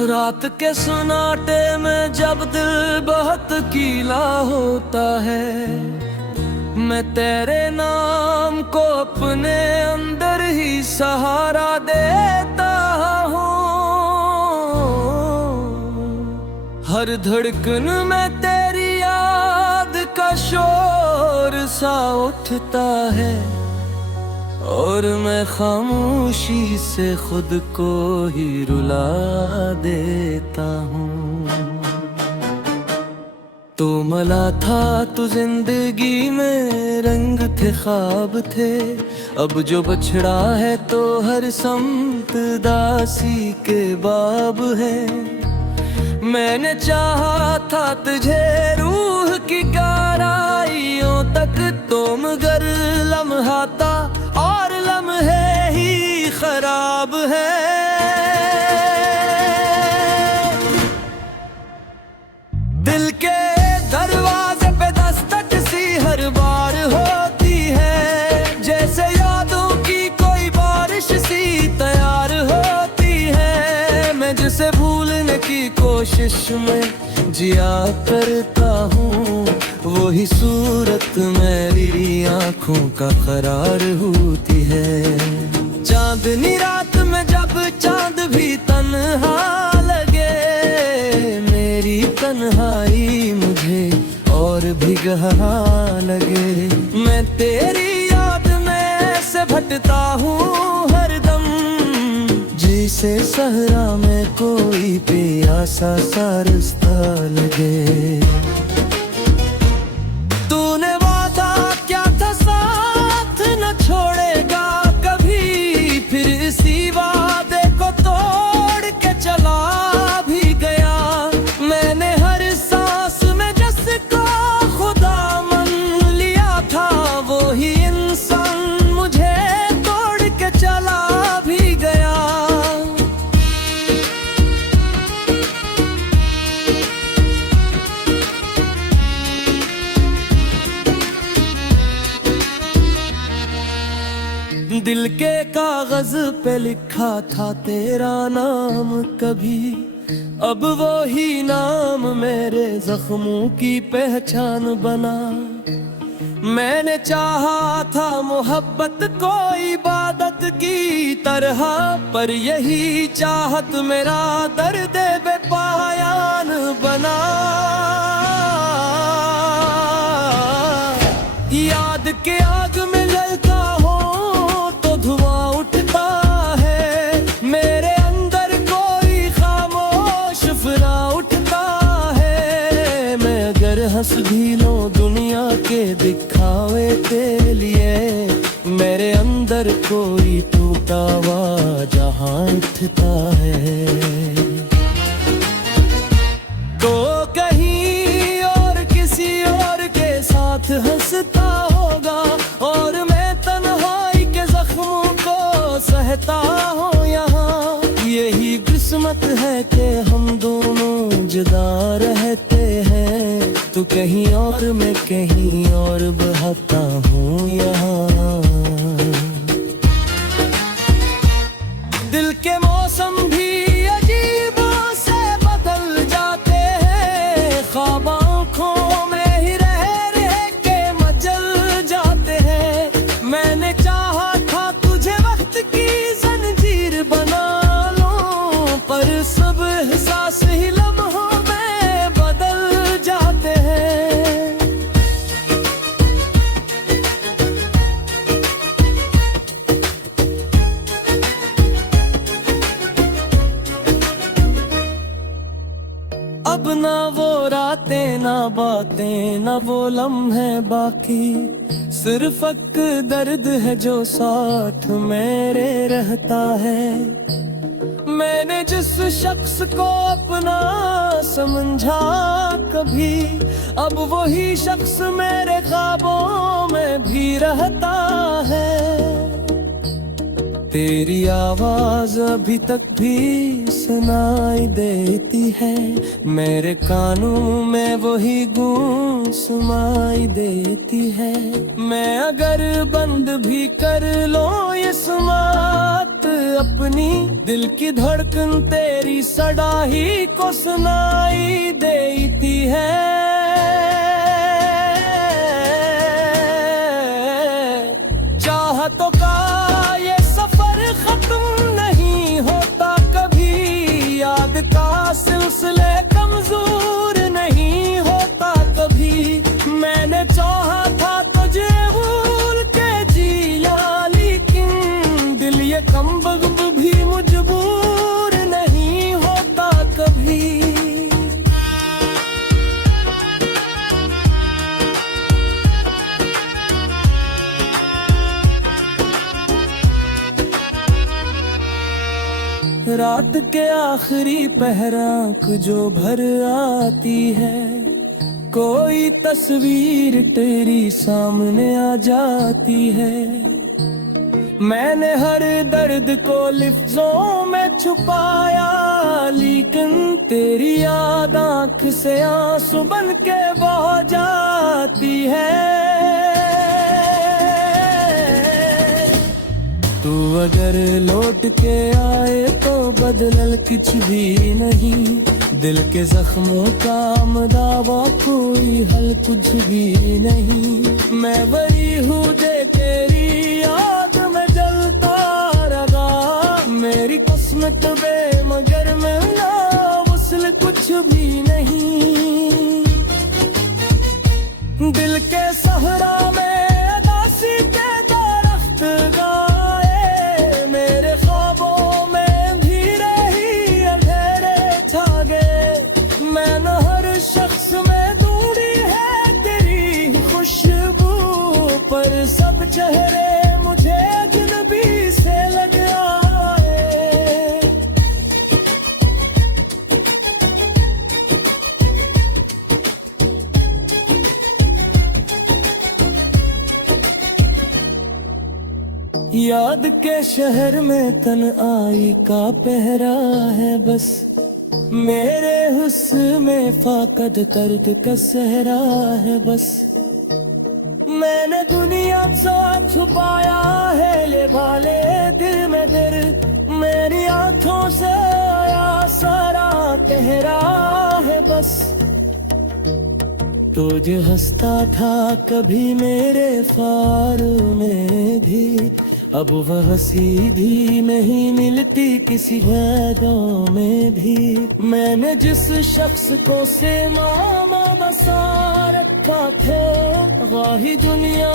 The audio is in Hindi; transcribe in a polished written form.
रात के सन्नाटे में जब दिल बहुत गीला होता है, मैं तेरे नाम को अपने अंदर ही सहारा देता हूँ। हर धड़कन में तेरी याद का शोर सा उठता है, और मैं खामोशी से खुद को ही रुला देता हूँ। तो मला था तो जिंदगी में रंग थे, ख्वाब थे, अब जो बछड़ा है तो हर समत दासी के बाब है। मैंने चाहा था तुझे रूह की गहराइयों तक, तो मगर लम्हा था और लम्हे ही खराब है। दिल के दरवाजे पे दस्तक सी हर बार होती है, जैसे यादों की कोई बारिश सी तैयार होती है। मैं जिसे भूलने की कोशिश में जिया करता हूँ, वही सूरत मेरी आँखों का करार होती है। चांदनी रात में जब चांद भी तन्हा लगे, मेरी तन्हाई मुझे और भी गहरा लगे। मैं तेरी याद में ऐसे भटता हूँ हरदम, जैसे सहरा में कोई प्यासा सा रास्ता लगे। तूने वादा क्या था साथ न छोड़ेगा कभी, फिर इसी वादे को तोड़ के चला भी गया। मैंने हर सांस में जिसको खुदा मान लिया था, वो ही इंसान मुझे तोड़ के चला भी गया। दिल के कागज पे लिखा था तेरा नाम कभी, अब वो ही नाम मेरे जख्मों की पहचान बना। मैंने चाहा था मोहब्बत को इबादत की तरह, पर यही चाहत मेरा दर्द बेपायान बना। याद के आग में जलता हो तो धुआं उठता है, मेरे अंदर कोई खामोश फिरा उठता है। मैं अगर हंस भी लूं दुनिया के दिखावे के लिए, मेरे अंदर कोई टूटा हुआ जहां उठता है। तो कहीं और किसी और के साथ हंसता होगा, और मैं तन्हाई के जख्मों को सहता हूँ यहाँ। यही किस्मत है कि हम दोनों जुदा रहते हैं, तू कहीं और मैं कहीं और बहता हूँ यहाँ। दिल के मौसम भी अजीबों से बदल जाते हैं, ख्वाब आँखों में ही रह रह के मचल जाते हैं। मैंने चाहा था तुझे वक्त की जंजीर बना लूं, पर सब एहसास ही लम्हों में बदल जाते हैं। अब ना वो रातें ना बातें ना वो लम्हे बाकी, सिर्फ एक दर्द है जो साथ मेरे रहता है। मैंने जिस शख्स को अपना समझा कभी, अब वही शख्स मेरे ख्वाबों में भी रहता है। तेरी आवाज अभी तक भी सुनाई देती है, मेरे कानों में वही गूंज सुनाई देती है। मैं अगर बंद भी कर लो ये सुमात अपनी, दिल की धड़कन तेरी सदा ही को सुनाई देती है। चाहतों का ये सफर खत्म नहीं होता कभी, याद का सिलसिले कमजोर नहीं होता कभी। मैंने चाहा था तुझे भूल के जिया, लेकिन दिल ये कम बख्त भी मजबूर नहीं होता कभी। रात के आखिरी पहराक जो भर आती है, कोई तस्वीर तेरी सामने आ जाती है। मैंने हर दर्द को लिफ्ज़ों में छुपाया, लेकिन तेरी याद आँख से आंसू बन के बह जाती है। तू अगर लौट के आए तो बदलल कुछ भी नहीं, दिल के जख्मों का दावा कोई हल कुछ भी नहीं। मैं बरी हूँ दे तेरी याद में जलता रहा, मेरी किस्मत बे मगर मिला वसल कुछ भी नहीं। दिल के सहरा में अदासी के दरख्त गाए, मेरे ख्वाबों में धीरे ही अंधेरे छा गए। मैंने हर शख्स में ढूंढी है तेरी खुशबू, पर सब चेहरे मुझे अजनबी से लग आए। याद के शहर में तन्हाई का पहरा है बस, मेरे हुस्न में फाकत दर्द का सहरा है बस। मैंने दुनिया से छुपाया है ले भाले दिल में दिल, मेरी आंखों से आया सारा तेरा है बस। तुझ हंसता था कभी मेरे फार में भी, अब वह सीधी नहीं मिलती किसी यादों में भी। मैंने जिस शख्स को से मामा बसा रखा था, वही दुनिया